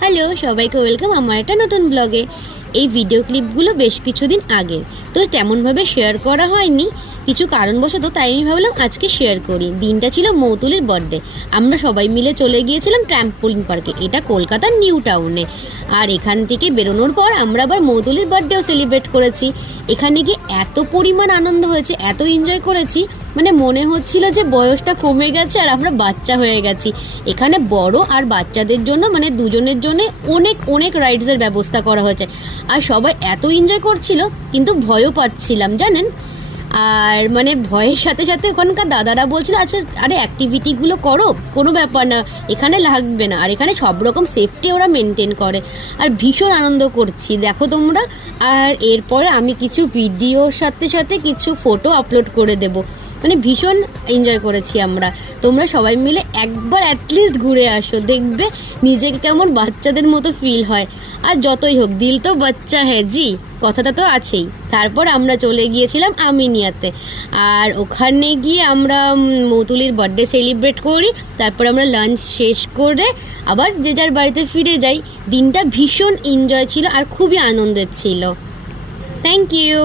Hello সবাইকে welcome আমার একটা নতুন ব্লগে। এই ভিডিও ক্লিপগুলো বেশ কিছুদিন আগে তো তেমনভাবে শেয়ার করা হয়নি কিছু কারণবশত, তাই আমি ভাবলাম আজকে শেয়ার করি। দিনটা ছিল মৌতুলির বার্থডে। আমরা সবাই মিলে চলে গিয়েছিলাম ট্র্যাম্পোলিন পার্কে, এটা কলকাতার নিউ টাউনে। আর এখান থেকে বেরোনোর পর আমরা আবার মৌতুলির বার্থডেও সেলিব্রেট করেছি। এখানে গিয়ে এত পরিমাণ আনন্দ হয়েছে, এত এনজয় করেছি, মানে মনে হচ্ছিল যে বয়সটা কমে গেছে আর আমরা বাচ্চা হয়ে গেছি। এখানে বড় আর বাচ্চাদের জন্য মানে দুজনের জন্য অনেক অনেক রাইডসের ব্যবস্থা করা হয়েছে। আর সবাই এত এনজয় করছিল, কিন্তু ভয়ও পাচ্ছিলাম জানেন। আর মানে ভয়ের সাথে সাথে ওখানকার দাদারা বলছিল আচ্ছা আরে অ্যাক্টিভিটিগুলো করো, কোনো ব্যাপার না, এখানে লাগবে না। আর এখানে সব রকম সেফটি ওরা মেনটেন করে। আর ভীষণ আনন্দ করছি দেখো তোমরা। আর এরপরে আমি কিছু ভিডিওর সাথে সাথে কিছু ফটো আপলোড করে দেবো। মানে ভীষণ এনজয় করেছি আমরা। তোমরা সবাই মিলে একবার অ্যাটলিস্ট ঘুরে আসো, দেখবে নিজেকে কেমন বাচ্চাদের মতো ফিল হয়। আর যতই হোক দিল তো বাচ্চা হ্যাঁ জি, কথাটা তো আছেই। তারপর আমরা চলে গিয়েছিলাম আমিনিয়াতে। আর ওখানে গিয়ে আমরা মৌতুলির বার্থডে সেলিব্রেট করি। তারপর আমরা লাঞ্চ শেষ করে আবার যে যার বাড়িতে ফিরে যাই। দিনটা ভীষণ এনজয় ছিল আর খুবই আনন্দের ছিল। Thank you.